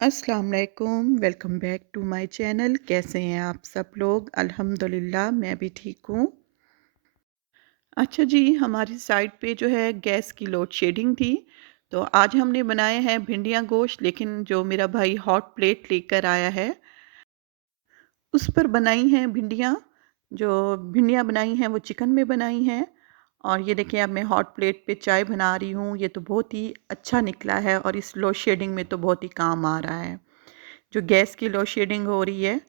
अस्सलाम वालेकुम, welcome back to my channel. कैसे हैं आप सब लोग? अल्हम्दुलिल्लाह मैं भी ठीक हूँ। अच्छा जी, हमारी साइड पे जो है गैस की लोड शेडिंग थी, तो आज हमने बनाए हैं भिंडियाँ गोश्त, लेकिन जो मेरा भाई हॉट प्लेट लेकर आया है, उस पर बनाई हैं भिंडियाँ। जो भिंडियाँ बनाई हैं वो चिकन में बनाई हैं। और ये देखिए अब मैं हॉट प्लेट पे चाय बना रही हूँ। ये तो बहुत ही अच्छा निकला है और इस लोड शेडिंग में तो बहुत ही काम आ रहा है। जो गैस की लोड शेडिंग हो रही है,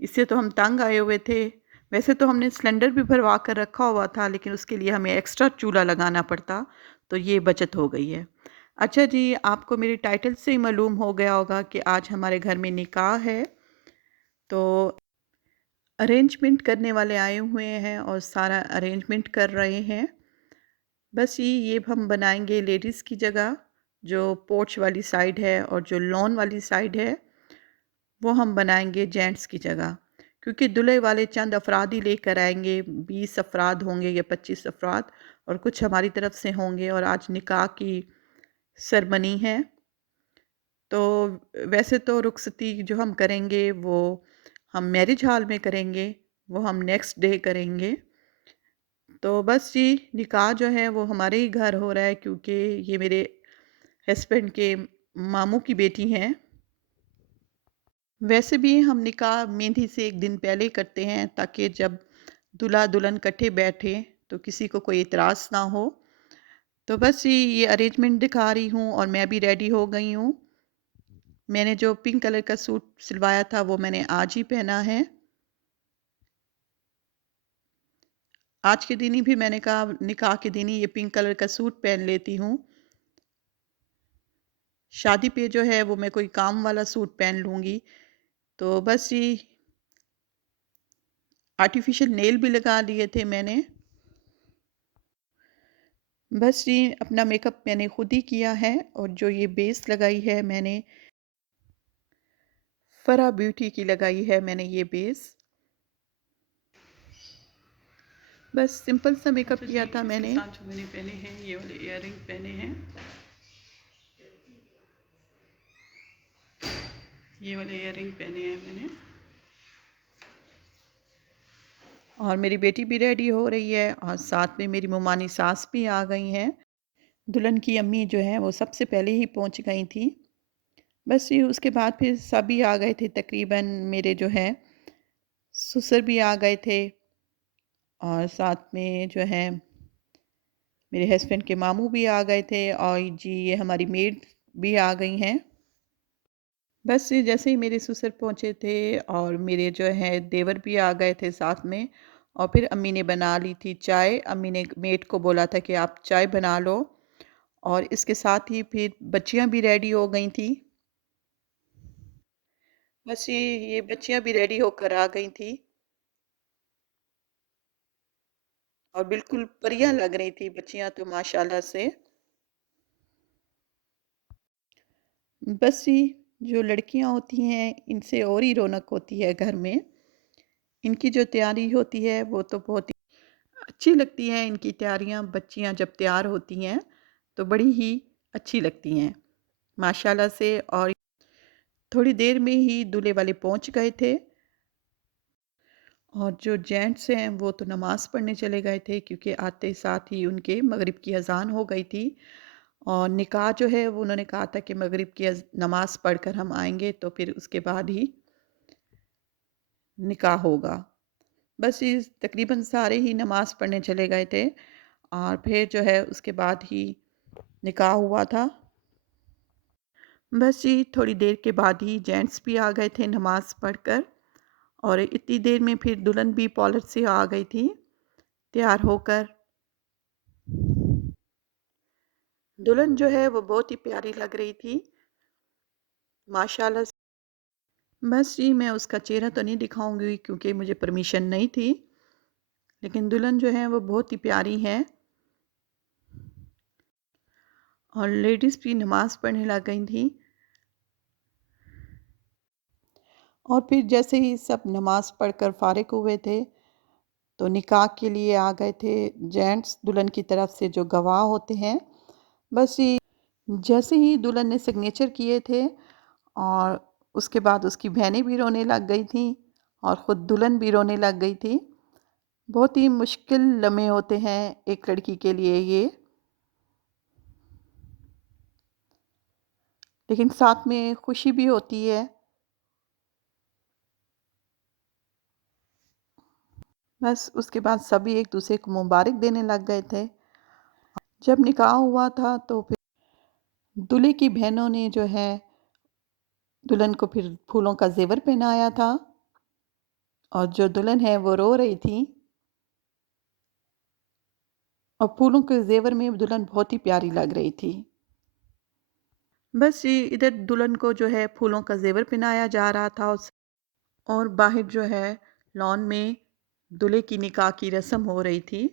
इससे तो हम तंग आए हुए थे। वैसे तो हमने सिलेंडर भी भरवा कर रखा हुआ था, लेकिन उसके लिए हमें एक्स्ट्रा चूल्हा लगाना पड़ता, तो ये बचत हो गई है। अच्छा जी, आपको मेरे टाइटल से ही मालूम हो गया होगा कि आज हमारे घर में निकाह है, तो अरेंजमेंट करने वाले आए हुए हैं और सारा अरेंजमेंट कर रहे हैं। बस ये हम बनाएँगे लेडीज़ की जगह, जो पोर्च वाली साइड है और जो लॉन वाली साइड है, वो हम बनाएँगे जेंट्स की जगह। क्योंकि दूल्हे वाले चंद अफराद ही लेकर आएँगे, 20 अफराद होंगे या 25 अफराद, और कुछ हमारी तरफ से होंगे। और आज निकाह की सेरेमनी है, तो वैसे तो रुखसती जो हम करेंगे वो हम मैरिज हॉल में करेंगे, वो हम नेक्स्ट डे करेंगे। तो बस जी, निकाह जो है वो हमारे ही घर हो रहा है, क्योंकि ये मेरे हस्बैंड के मामू की बेटी हैं। वैसे भी हम निकाह मेहंदी से 1 दिन पहले ही करते हैं, ताकि जब दूल्हा-दुल्हन इकट्ठे बैठें तो किसी को कोई इतराज़ ना हो। तो बस ये अरेंजमेंट दिखा रही हूँ और मैं भी रेडी हो गई हूँ। मैंने जो पिंक कलर का सूट सिलवाया था वो मैंने आज ही पहना है। आज के दिन ही भी मैंने कहा निकाह के दिन ही ये पिंक कलर का सूट पहन लेती हूँ। शादी पे जो है वो मैं कोई काम वाला सूट पहन लूँगी। तो बस ये आर्टिफ़िशियल नेल भी लगा लिए थे मैंने। बस ये अपना मेकअप मैंने खुद ही किया है, और जो ये बेस लगाई है मैंने फरा ब्यूटी की लगाई है मैंने ये बेस। बस सिंपल सा मेकअप अच्छा जी, किया था इसके मैंने। साथ जो मैंने पहने हैं ये वाले इयररिंग पहने हैं। ये वाले इयररिंग पहने हैं मैंने। और मेरी बेटी भी रेडी हो रही है और साथ में मेरी मुमानी सास भी आ गई हैं। दुल्हन की अम्मी जो हैं वो सबसे पहले ही पहुंच गई थी। बस ये उसके बाद फिर सभी आ गए थे तकरीबन। मेरे जो हैं ससुर भी आ गए थे, और साथ में जो है मेरे हस्बैंड के मामू भी आ गए थे, और जी ये हमारी मेड भी आ गई हैं। बस ये जैसे ही मेरे ससुर पहुँचे थे और मेरे जो है देवर भी आ गए थे साथ में, और फिर अम्मी ने बना ली थी चाय। अम्मी ने मेड को बोला था कि आप चाय बना लो, और इसके साथ ही फिर बच्चियाँ भी रेडी हो गई थी। बस ये बच्चियाँ भी रेडी होकर आ गई थी और बिल्कुल परियां लग रही थी बच्चियाँ तो माशाल्लाह से। बस ये जो लड़कियाँ होती हैं इनसे और ही रौनक होती है घर में। इनकी जो तैयारी होती है वो तो बहुत ही अच्छी लगती है। इनकी तैयारियां बच्चियां जब तैयार होती हैं तो बड़ी ही अच्छी लगती हैं माशाल्लाह से। और थोड़ी देर में ही दूल्हे वाले पहुंच गए थे, और जो जेंट्स हैं वो तो नमाज़ पढ़ने चले गए थे, क्योंकि आते साथ ही उनके मगरिब की अज़ान हो गई थी। और निकाह जो है वो उन्होंने कहा था कि मगरिब की नमाज़ पढ़कर हम आएंगे, तो फिर उसके बाद ही निकाह होगा। बस इस तकरीबन सारे ही नमाज़ पढ़ने चले गए थे, और फिर जो है उसके बाद ही निकाह हुआ था। बस जी थोड़ी देर के बाद ही जेंट्स भी आ गए थे नमाज़ पढ़कर, और इतनी देर में फिर दुल्हन भी पॉलर से आ गई थी तैयार होकर। दुल्हन जो है वो बहुत ही प्यारी लग रही थी माशाल्लाह से। बस जी मैं उसका चेहरा तो नहीं दिखाऊंगी क्योंकि मुझे परमिशन नहीं थी, लेकिन दुल्हन जो है वो बहुत ही प्यारी है। और लेडीज़ भी नमाज़ पढ़ने लग गई थी। और फिर जैसे ही सब नमाज़ पढ़कर फ़ारिग हुए थे, तो निकाह के लिए आ गए थे जेंट्स, दुल्हन की तरफ से जो गवाह होते हैं। बस ये जैसे ही दुल्हन ने सिग्नेचर किए थे, और उसके बाद उसकी बहनें भी रोने लग गई थीं और ख़ुद दुल्हन भी रोने लग गई थी। बहुत ही मुश्किल लम्हे होते हैं एक लड़की के लिए ये, लेकिन साथ में खुशी भी होती है। बस उसके बाद सभी एक दूसरे को मुबारक देने लग गए थे। जब निकाह हुआ था तो फिर दूल्हे की बहनों ने जो है दुल्हन को फिर फूलों का ज़ेवर पहनाया था और जो दुल्हन है वो रो रही थी और फूलों के ज़ेवर में दुल्हन बहुत ही प्यारी लग रही थी। बस ये इधर दुल्हन को जो है फूलों का ज़ेवर पहनाया जा रहा था और बाहर जो है लॉन में दूल्हे की निकाह की रस्म हो रही थी।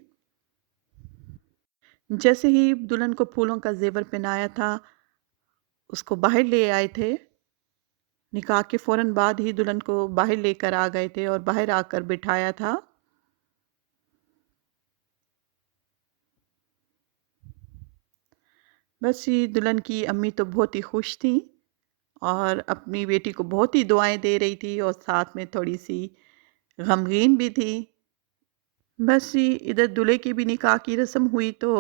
जैसे ही दुल्हन को फूलों का ज़ेवर पहनाया था, उसको बाहर ले आए थे। निकाह के फ़ौरन बाद ही दुल्हन को बाहर लेकर आ गए थे और बाहर आकर बिठाया था। बस ये दुल्हन की अम्मी तो बहुत ही खुश थी और अपनी बेटी को बहुत ही दुआएं दे रही थी और साथ में थोड़ी-सी गमगीन भी थी। बस ये इधर दूल्हे की भी निकाह की रस्म हुई तो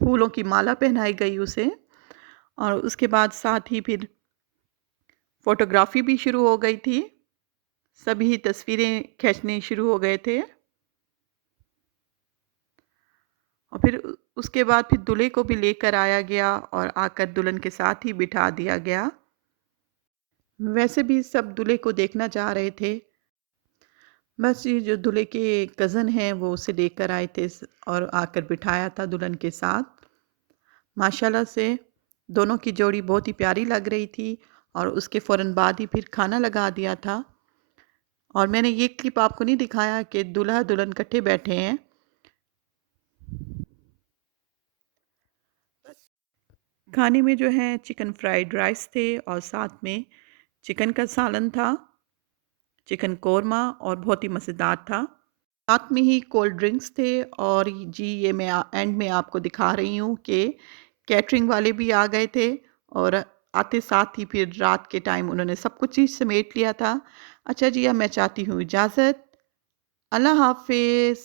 फूलों की माला पहनाई गई उसे और उसके बाद साथ ही फिर फ़ोटोग्राफ़ी भी शुरू हो गई थी। सभी तस्वीरें खींचने शुरू हो गए थे और फिर उसके बाद फिर दूल्हे को भी लेकर आया गया और आकर दुल्हन के साथ ही बिठा दिया गया। वैसे भी सब दूल्हे को देखना चाह रहे थे। बस ये जो दूल्हे के कज़न हैं वो उसे लेकर आए थे और आकर बिठाया था दुल्हन के साथ। माशाल्लाह से दोनों की जोड़ी बहुत ही प्यारी लग रही थी और उसके फ़ौरन बाद ही फिर खाना लगा दिया था और मैंने ये क्लिप आपको नहीं दिखाया कि दूल्हा-दुल्हन इकट्ठे बैठे हैं। खाने में जो है चिकन फ्राइड राइस थे और साथ में चिकन का सालन था, चिकन कोरमा और बहुत ही मज़ेदार था। साथ में ही कोल्ड ड्रिंक्स थे और जी ये मैं एंड में आपको दिखा रही हूँ कि कैटरिंग वाले भी आ गए थे और आते साथ ही फिर रात के टाइम उन्होंने सब कुछ ही समेट लिया था। अच्छा जी अब मैं चाहती हूँ इजाज़त। अल्लाह हाफ़िज़।